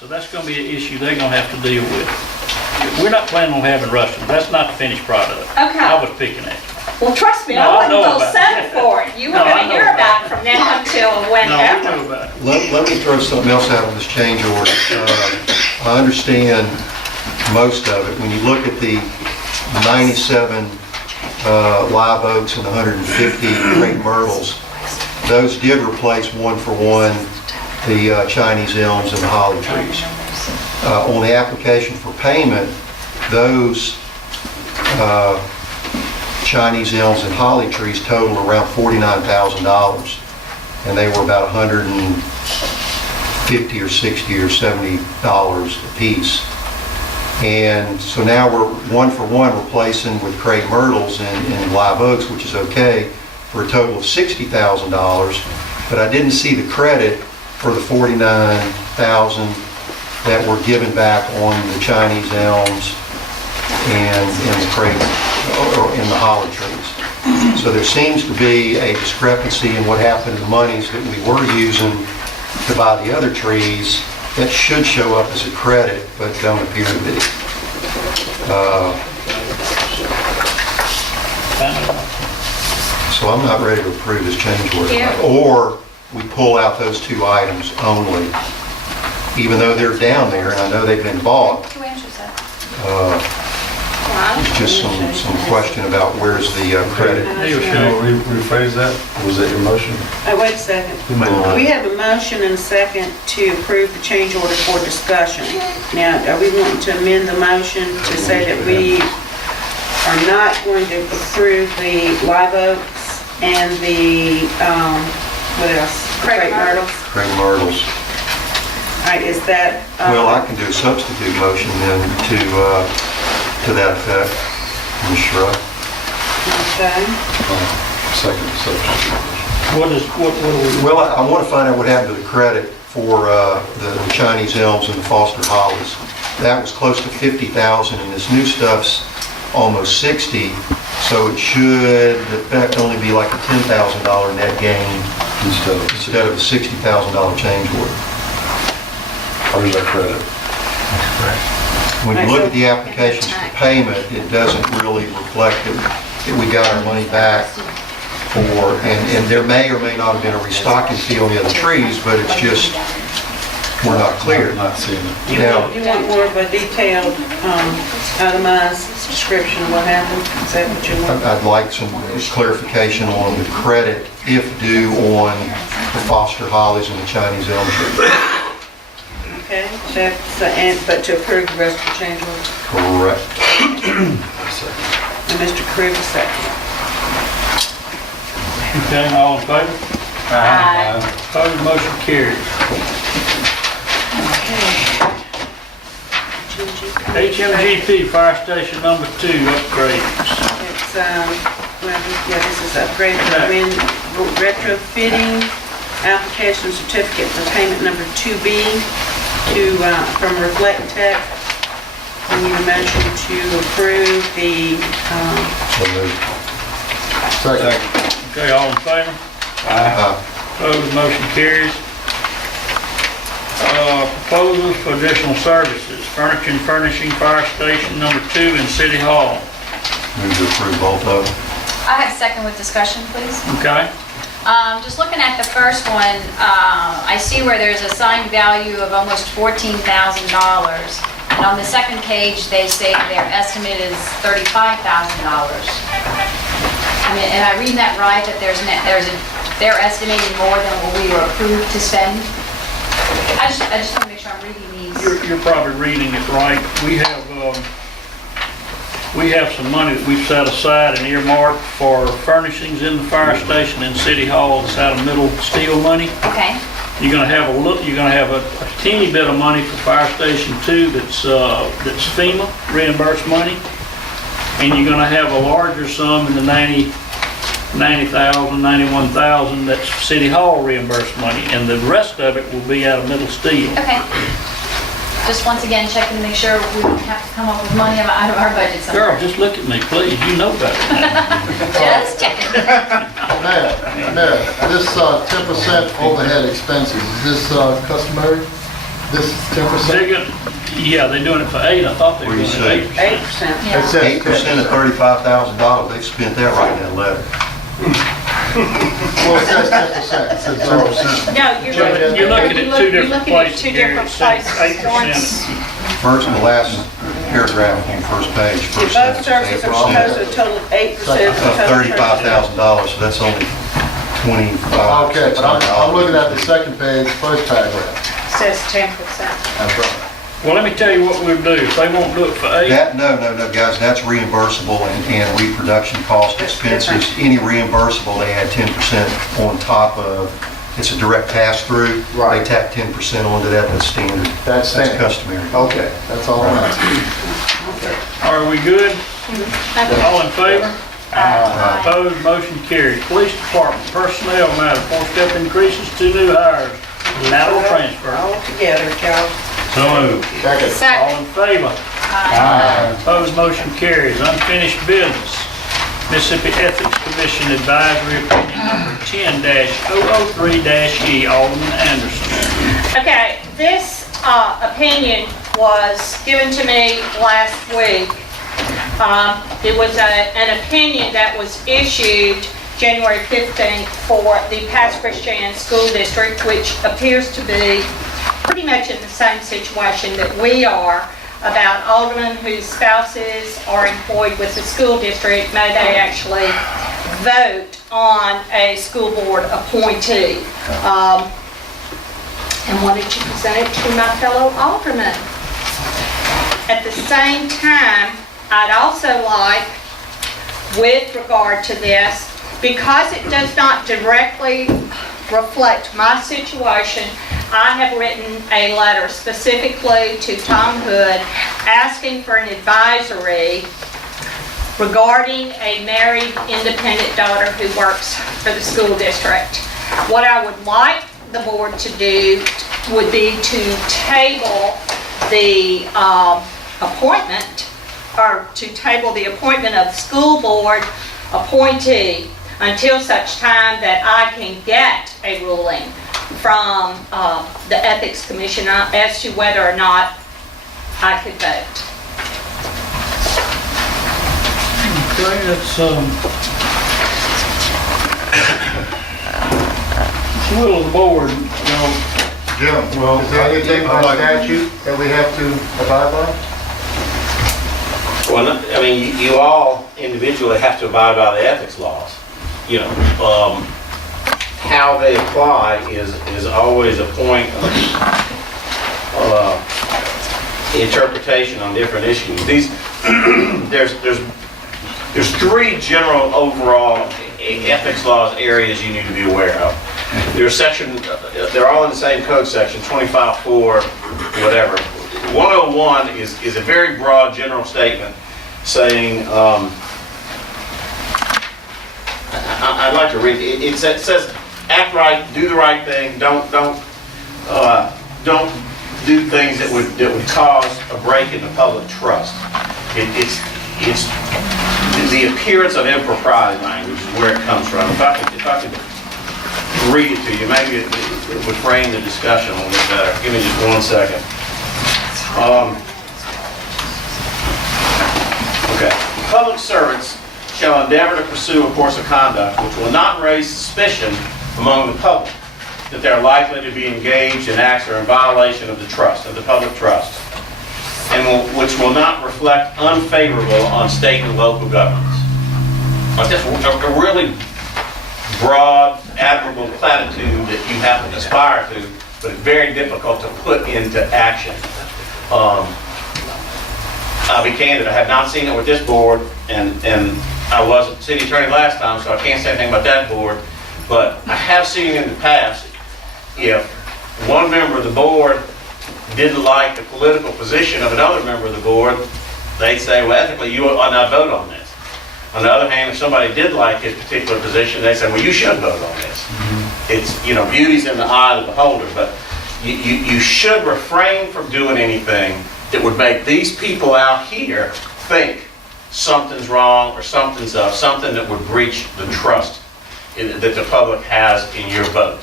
So that's gonna be an issue they're gonna have to deal with. We're not planning on having Russians. That's not the finished product. Okay. I was picking at you. Well, trust me, No, I I wouldn't know go about settle it. for it. You were No, I gonna know hear about about it from now until No, we whenever. know about it. Let me throw something else out on this change order. I understand most of it. When you look at the 97 live oaks and 150 crepe myrtles, those did replace one for one the Chinese elms and the holly trees. On the application for payment, those Chinese elms and holly trees total around $49,000, and they were about $150 or $60 or $70 a piece. And so now we're one for one replacing with crepe myrtles and live oaks, which is okay, for a total of $60,000. But I didn't see the credit for the $49,000 that were given back on the Chinese elms and the crepe or in the holly trees. So there seems to be a discrepancy in what happened to the monies that we were using to buy the other trees that should show up as a credit, but don't appear to be. So I'm not ready to approve this change order. Yeah. Or we pull out those two items only, even though they're down there, and I know they've been bought. Who answers that? It's just some question about where's the credit. Neil Can Shay. you rephrase that? Was that your motion? Wait a second. Who made the Uh, We motion? have a motion and a second to approve the change order for discussion. Now, are we wanting to amend the motion to say that we are not going to approve the live oaks and the, what else? Crepe myrtles? Crepe myrtles. All right, is that? Well, I can do a substitute motion then to that effect, Ms. Shrub. Okay. Second substitute. What do we? Well, I want to find out what happened to the credit for the Chinese elms and the Foster hollies. That was close to $50,000, and this new stuff's almost $60,000, so it should, in effect, only be like a $10,000 net gain instead of a $60,000 change order. Or is that credit? When you look at the applications for payment, it doesn't really reflect that we got our money back for, and there may or may not have been a restocking fee on the other trees, but it's just, we're not clear. Not seeing it. Now, You want more of a detailed, itemized description of what happened? Is that what you want? I'd like some clarification on the credit, if due, on the Foster hollies and the Chinese elm tree. Okay, that's, but to approve the rest of the change order. Correct. And Mr. Krug, a second. Okay, all in favor? Aye. Opposed, motion carries. HMGP Fire Station number 2 upgrades. It's, well, yeah, this is upgrade retrofitting application certificate for payment number 2B to, from Reflect Tech. We need a motion to approve the, So moved. Second. Okay, all in favor? Opposed, motion carries. Proposals for additional services, furniture and furnishing Fire Station number 2 in City Hall. Move to approve both of them. I have a second with discussion, please. Okay? Just looking at the first one, I see where there's a signed value of almost $14,000. And on the second page, they say their estimate is $35,000. I mean, am I reading that right, that they're estimating more than what we were approved to spend? I just want to make sure I'm reading these. You're probably reading it right. We have some money that we've set aside and earmarked for furnishings in the fire station in City Hall. It's out of middle steel money. Okay, You're gonna have a teeny bit of money for Fire Station 2 that's FEMA reimbursed money. And you're gonna have a larger sum in the $90,000, $91,000 that's City Hall reimbursed money. And the rest of it will be out of middle steel. okay. Just once again, checking to make sure we don't have to come up with money out of our budget somewhere. Girl, just look at me, please. You know better than that. Just checking. Mayor, this 10% overhead expenses, is this customary? This is 10%? They're good, yeah, they're doing it for 8, I thought they were Where doing you it say? 8%. 8%. It says 8% of $35,000, they've spent that right in that letter. Well, it says 10%. It says 10%. No, You're looking at two different You're looking at places, two Gary. different It says places. 8%. One's- First and the last paragraph on the first page, first Both sentence, services are proposed to a total of 8% of the of total. $35,000, so that's only 25. Okay, but I'm looking at the second page, first paragraph. Says 10%. That's right. Well, let me tell you what we'll do. If they won't do it for 8, No, guys, that's reimbursable and reproduction cost That's expenses. Any reimbursable, they add 10% on top of, it's a direct pass-through. Right. They tack 10% onto that, that's standard. That's standard. customary. Okay, that's all I'm asking. are we good? All in favor? Opposed, motion carried. Police Department personnel matter, 4-step increases, 2 new hires, lateral transfer. All together, Charles. So moved. Second. All Second. in favor? Opposed, motion carries. Unfinished business. Mississippi Ethics Commission Advisory Opinion Number 10-003-E, Alderman Anderson. Okay, this opinion was given to me last week. It was an opinion that was issued January 15th for the Pass Christian School District, which appears to be pretty much in the same situation that we are, about aldermen whose spouses are employed with the school district, may they actually vote on a school board appointee. And wanted to present it to my fellow aldermen. At the same time, I'd also like, with regard to this, because it does not directly reflect my situation, I have written a letter specifically to Tom Hood asking for an advisory regarding a married independent daughter who works for the school district. What I would like the board to do would be to table the appointment, or to table the appointment of the school board appointee until such time that I can get a ruling from the Ethics Commission as to whether or not I could vote. Okay, that's, it's the will of the board, you know. Jim, Well, is there anything by statute that we have to abide by? Well, I mean, you all individually have to abide by the ethics laws. You know, how they apply is always a point of interpretation on different issues. These, there's 3 general overall ethics laws areas you need to be aware of. There's they're all in the same code section, 25-4, whatever. 101 is a very broad general statement saying, I'd like to read it. It says, act right, do the right thing, don't do things that would cause a break in the public trust. It's the appearance of impropriety language is where it comes from. If I could read it to you, maybe it would frame the discussion a little bit better. Give me just 1 second. Okay. Public servants shall endeavor to pursue a course of conduct which will not raise suspicion among the public that they are likely to be engaged in acts or in violation of the trust, of the public trust, and which will not reflect unfavorable on state and local governments. That's a really broad, admirable platitude that you have to aspire to, but it's very difficult to put into action. I'll be candid, I have not seen it with this board, and I wasn't city attorney last time, so I can't say anything about that board, but I have seen in the past, if one member of the board didn't like the political position of another member of the board, they'd say, well, ethically, you ought not vote on this. On the other hand, if somebody did like his particular position, they'd say, well, you should vote on this. It's, beauty's in the eye of the beholder, but you should refrain from doing anything that would make these people out here think something's wrong or something's up, something that would breach the trust that the public has in your vote.